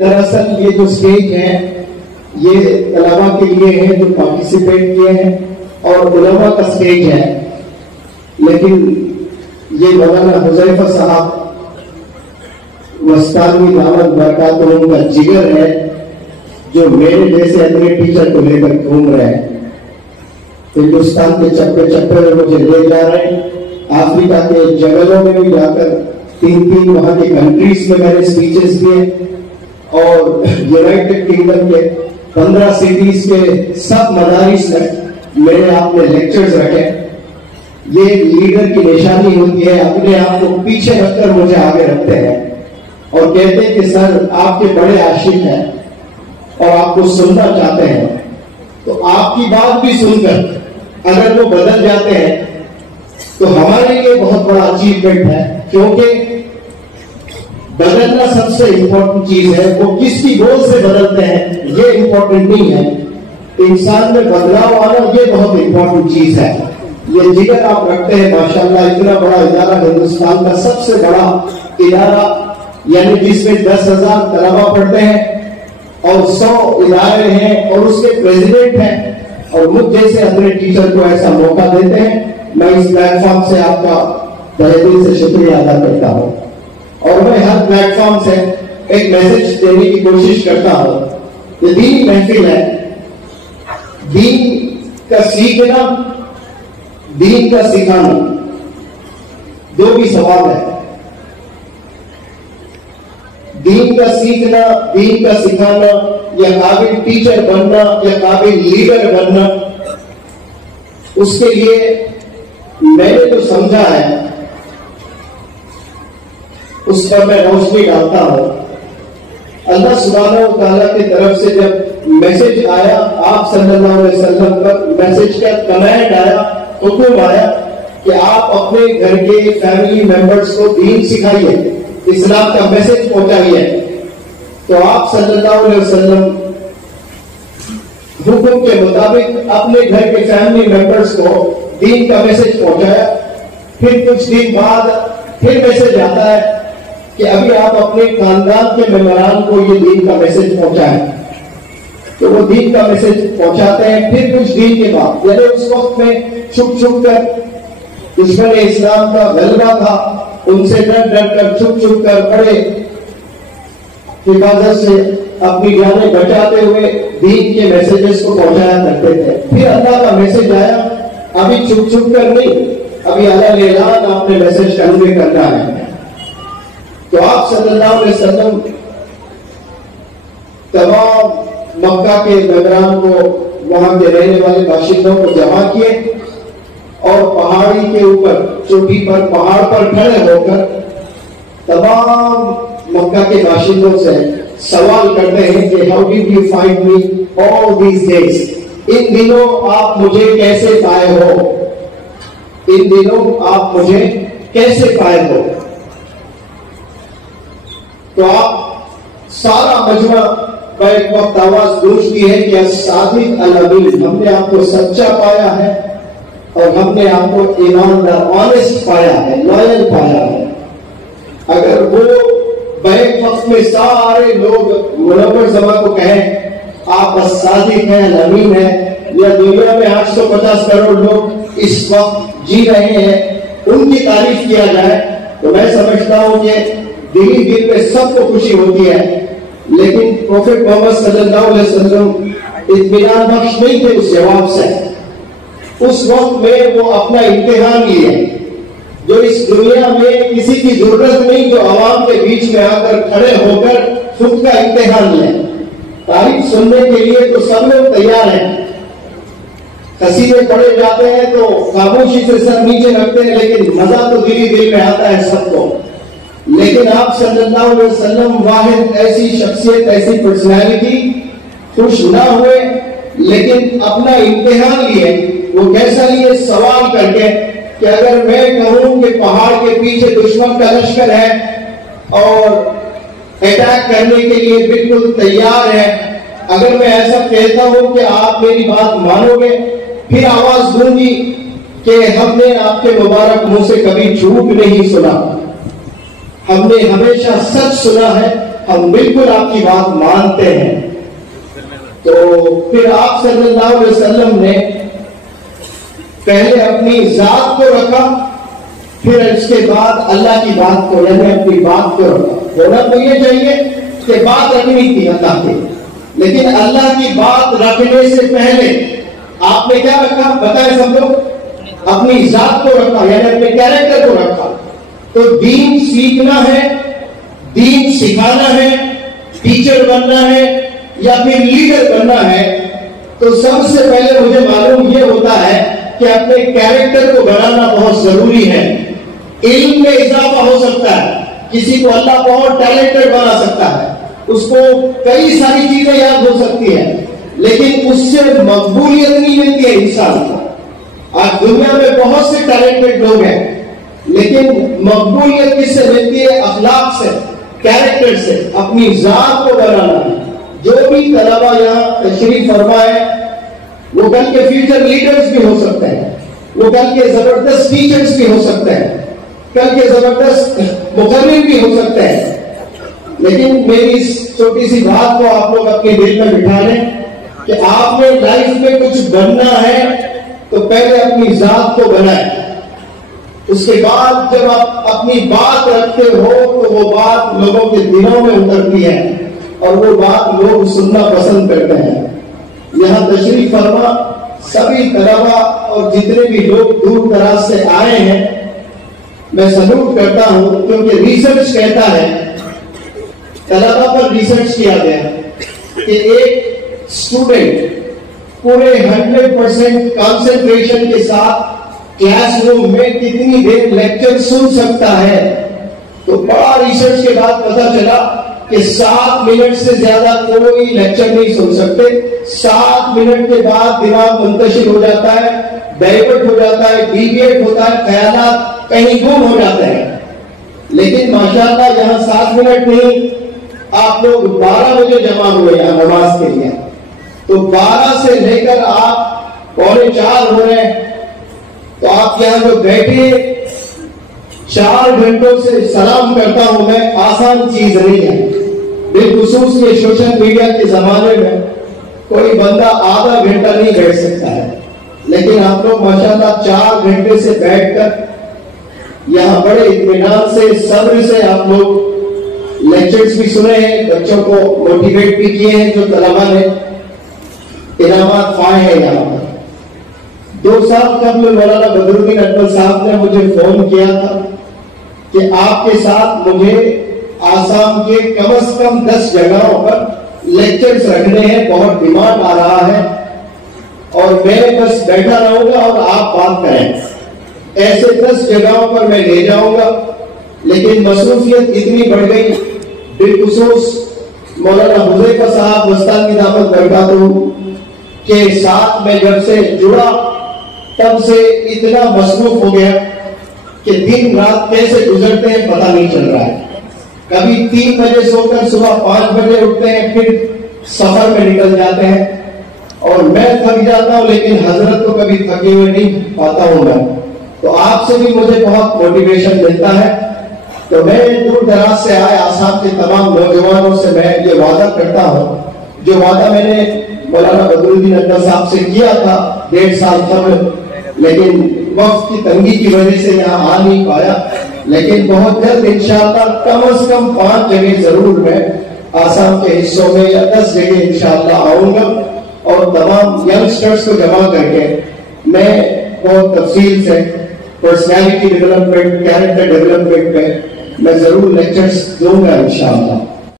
دراصل یہ جو سٹیج ہے یہ طلبا کے لیے ہے جو پارٹیسپیٹ کیے ہیں اور علماء کا سٹیج ہے، لیکن یہ مولانا حذیفہ صاحب وسطانوی دعوت برکاتہم کا جگر ہے جو میرے جیسے اپنے ٹیچر کو لے کر گھوم رہے ہیں، ہندوستان کے چپے چپے میں مجھے لے جا رہے ہیں، افریقہ کے جنگلوں میں بھی جا کر 3 وہاں کے کنٹریز میں میں نے اسپیچز دیے اور یونائٹڈ کنگڈم کے 15 سٹیز کے سب مدارس میں میرے آپ نے لیکچرز رکھے۔ یہ لیڈر کی نشانی ہوتی ہے، اپنے آپ کو پیچھے رکھ کر مجھے آگے رکھتے ہیں اور کہتے ہیں کہ سر آپ کے بڑے عاشق ہیں اور آپ کو سننا چاہتے ہیں، تو آپ کی بات بھی سن کر اگر وہ بدل جاتے ہیں تو ہمارے لیے بہت بڑا اچیومنٹ ہے، کیونکہ بدلنا سب سے امپورٹنٹ چیز ہے، وہ کس کی گول سے بدلتے ہیں یہ امپورٹنٹ نہیں ہے، انسان میں بدلاؤ آنا یہ بہت امپورٹنٹ چیز ہے۔ یہ جگر آپ رکھتے ہیں ماشاءاللہ، اتنا بڑا ادارہ ہندوستان کا سب سے بڑا ادارہ، یعنی جس میں 10,000 طلبا پڑھتے ہیں اور 100 ادارے ہیں اور اس کے پریزیڈنٹ ہیں، اور مجھ جیسے اپنے ٹیچر کو ایسا موقع دیتے ہیں، میں اس پلیٹ فارم سے آپ کا تہہ دل سے شکریہ ادا کرتا ہوں، اور میں ہر پلیٹ فارم سے ایک میسج دینے کی کوشش کرتا ہوں۔ یہ دینی محفل ہے، دین کا سیکھنا، دین کا سکھانا دو بھی سوال ہے۔ دین کا سیکھنا، دین کا سکھانا، یا قابل ٹیچر بننا یا قابل لیڈر بننا، اس کے لیے میں نے جو سمجھا ہے اس پر میں روشنی ڈالتا ہوں۔ اللہ سبحانہ و تعالیٰ کی طرف سے جب میسج آیا، آپ صلی اللہ علیہ وسلم پر میسج کا کمانڈ آیا، حکم آیا کہ آپ اپنے گھر کے فیملی ممبرز کو دین سکھائیے، اسلام کا میسج پہنچائیے، تو آپ صلی اللہ علیہ وسلم حکم کے مطابق اپنے گھر کے فیملی ممبرز کو دین کا میسج پہنچایا۔ پھر کچھ دن بعد پھر میسج آتا ہے کہ ابھی آپ اپنے خاندان کے ممبران کو یہ دین کا میسج پہنچائیں، تو وہ دین کا میسج پہنچاتے ہیں۔ پھر کچھ دن کے بعد، یعنی اس وقت میں چھپ چھپ کر دشمن اسلام کا غلبہ تھا، ان سے ڈر ڈر کر چھپ چھپ کر بڑے حفاظت سے اپنی جانیں بچاتے ہوئے دین کے میسیجز کو پہنچایا کرتے تھے۔ پھر اللہ کا میسج آیا، ابھی چھپ چھپ کر نہیں، ابھی اللہ اعلان آپ نے میسج کنوے کرنا ہے۔ تو آپ صلی اللہ علیہ وسلم تمام مکہ کے ممبران کو، وہاں کے رہنے والے باشندوں کو جمع کیے اور پہاڑی کے اوپر، چوٹی پر، پہاڑ پر کھڑے ہو کر تمام مکہ کے باشندوں سے سوال کرتے ہیں کہ how did you find me all these days, ان دنوں آپ مجھے کیسے پائے ہو، ان دنوں آپ مجھے کیسے پائے ہو۔ تو آپ سارا مجمع ایک وقت آواز گونجتی ہے کہ الصادق الامین، ہم نے آپ کو سچا پایا ہے اور ہم نے آپ کو ایماندار، آنےسٹ پایا ہے، لائل پایا ہے۔ اگر وہ بیک وقت میں سارے لوگ منور زماں کو کہیں آپ الصادق ہیں، الامین ہیں، یا دنیا میں 850 کروڑ لوگ اس وقت جی رہے ہیں، ان کی تعریف کیا جائے، تو میں سمجھتا ہوں کہ دلی دل پہ سب کو خوشی ہوتی ہے، لیکن پروفیٹ محمد صلی اللہ علیہ وسلم اطمینان بخش نہیں تھے اس جواب سے۔ اس وقت میں وہ اپنا امتحان لیے، جو اس دنیا میں کسی کی ضرورت نہیں، جو عوام کے بیچ میں آ کر کھڑے ہو کر خود کا امتحان لیں۔ تعریف سننے کے لیے تو سب لوگ تیار ہیں، قصیدے پڑھے جاتے ہیں تو خاموشی سے سر نیچے رکھتے ہیں، لیکن مزہ تو دلی دل میں آتا ہے سب کو۔ لیکن آپ صلی اللہ علیہ وسلم واحد ایسی شخصیت، ایسی پرسنالٹی، خوش نہ ہوئے لیکن اپنا امتحان لیے۔ وہ کیسا لیے؟ سوال کر کے کہ اگر میں کہوں کہ پہاڑ کے پیچھے دشمن کا لشکر ہے اور اٹیک کرنے کے لیے بالکل تیار ہے، اگر میں ایسا کہتا ہوں کہ آپ میری بات مانو گے؟ پھر آواز گونجی کہ ہم نے آپ کے مبارک منہ سے کبھی جھوٹ نہیں سنا، ہم نے ہمیشہ سچ سنا ہے، ہم بالکل آپ کی بات مانتے ہیں. تو پھر آپ صلی اللہ علیہ وسلم نے پہلے اپنی ذات کو رکھا, پھر اس کے بعد اللہ کی بات کو, یعنی اپنی بات کو رکھا. ہونا تو یہ چاہیے کہ بات رکھنی تھی اللہ کی, لیکن اللہ کی بات رکھنے سے پہلے آپ نے کیا رکھا بتائیں سب لوگ؟ اپنی ذات کو رکھا, یعنی اپنے کیریکٹر کو رکھا. تو دین سیکھنا ہے, دین سکھانا ہے, ٹیچر بننا ہے یا پھر لیڈر بننا ہے, تو سب سے پہلے مجھے معلوم یہ ہوتا ہے کہ اپنے کیریکٹر کو بنانا بہت ضروری ہے. علم میں اضافہ ہو سکتا ہے, کسی کو اللہ بہت ٹیلنٹڈ بنا سکتا ہے, اس کو کئی ساری چیزیں یاد ہو سکتی ہیں, لیکن اس سے مقبولیت نہیں ملتی ہے انسان کو. آج دنیا میں بہت سے ٹیلنٹڈ لوگ ہیں, لیکن مقبولیت کس سے ملتی ہے؟ اخلاق سے, کیریکٹر سے. اپنی ذات کو بنانا ہے. جو بھی طلبہ یہاں تشریف فرمائے وہ کل کے فیوچر لیڈرز بھی ہو سکتے ہیں, وہ کل کے زبردست ٹیچرز بھی ہو سکتے ہیں, کل کے زبردست مقرر بھی ہو سکتے ہیں. لیکن میری اس چھوٹی سی بات کو آپ لوگ اپنے دل میں بٹھا لیں کہ آپ نے لائف میں کچھ بننا ہے تو پہلے اپنی ذات کو بنائیں. اس کے بعد جب آپ اپنی بات رکھتے ہو تو وہ بات لوگوں کے دلوں میں اترتی ہے اور وہ بات لوگ سننا پسند کرتے ہیں. یہاں تشریف فرما سبھی طلبہ اور جتنے بھی لوگ دور دراز سے آئے ہیں میں سلوٹ کرتا ہوں, کیونکہ ریسرچ کہتا ہے, طلبہ پر ریسرچ کیا گیا کہ ایک اسٹوڈنٹ پورے 100% کانسنٹریشن کے ساتھ کلاس روم میں کتنی دیر لیکچر سن سکتا ہے. تو بڑا ریسرچ کے بعد پتا چلا کہ 7 منٹ سے زیادہ کوئی لیکچر نہیں سن سکتے. 7 منٹ کے بعد دماغ منتشر ہو جاتا ہے, ڈائیورٹ ہو جاتا ہے, ڈیویٹ ہوتا ہے, خیالات کہیں گم ہو جاتے ہیں. لیکن ماشاءاللہ یہاں 7 منٹ نہیں, آپ لوگ 12 بجے جمع ہوئے یہاں نماز کے لیے, تو 12 سے لے کر آپ 3:45 ہو رہے ہیں. تو آپ یہاں جو بیٹھے 4 گھنٹوں سے سلام کرتا ہوں میں, آسان چیز نہیں ہے. بالخصوص یہ سوشل میڈیا کے زمانے میں کوئی بندہ آدھا گھنٹہ نہیں بیٹھ سکتا ہے, لیکن آپ لوگ ماشاءاللہ 4 گھنٹے سے بیٹھ کر یہاں بڑے اطمینان سے, صبر سے آپ لوگ لیکچرز بھی سنے ہیں, بچوں کو موٹیویٹ بھی کیے ہیں, جو طلبہ نے انعامات پائے ہیں. یہاں پر 2 سال قبل مولانا بدرالدین اکمل صاحب نے مجھے فون کیا تھا کہ آپ کے ساتھ مجھے آسام کے کم از کم 10 جگہوں پر لیکچرز رکھنے ہیں, بہت ڈیمانڈ آ رہا ہے, اور میں بس بیٹھا رہوں گا اور آپ بات کریں. ایسے 10 جگہوں پر میں لے جاؤں گا, لیکن مصروفیت اتنی بڑھ گئی, بالخصوص مولانا حذیفہ صاحب مستان کی دعوت برکاتہ کے ساتھ میں جب سے جڑا تب سے اتنا مصروف ہو گیا کہ دن رات کیسے گزرتے ہیں پتہ نہیں چل رہا ہے. کبھی 3 بجے سو کر صبح 5 بجے اٹھتے ہیں, پھر سفر میں نکل جاتے ہیں, اور میں تھک جاتا ہوں لیکن حضرت کو کبھی تھکے ہوئے نہیں پاتا ہوں میں. تو آپ سے بھی مجھے بہت موٹیویشن ملتا ہے. تو میں دور دراز سے آئے آسام کے تمام نوجوانوں سے میں یہ وعدہ کرتا ہوں, جو وعدہ میں نے مولانا بدرالدین اکمل صاحب سے کیا تھا 1.5 سال قبل, لیکن وقت کی تنگی کی وجہ سے یہاں آ نہیں پایا, لیکن بہت جلد انشاءاللہ کم از کم 5 جگہ ضرور میں آسام کے حصوں میں یا 10 جگہ انشاءاللہ آؤں گا, اور تمام ینگسٹرز کو جمع کر کے میں بہت تفصیل سے پرسنالٹی ڈیولپمنٹ, کیریکٹر ڈیولپمنٹ پہ میں ضرور لیکچرز دوں گا انشاءاللہ.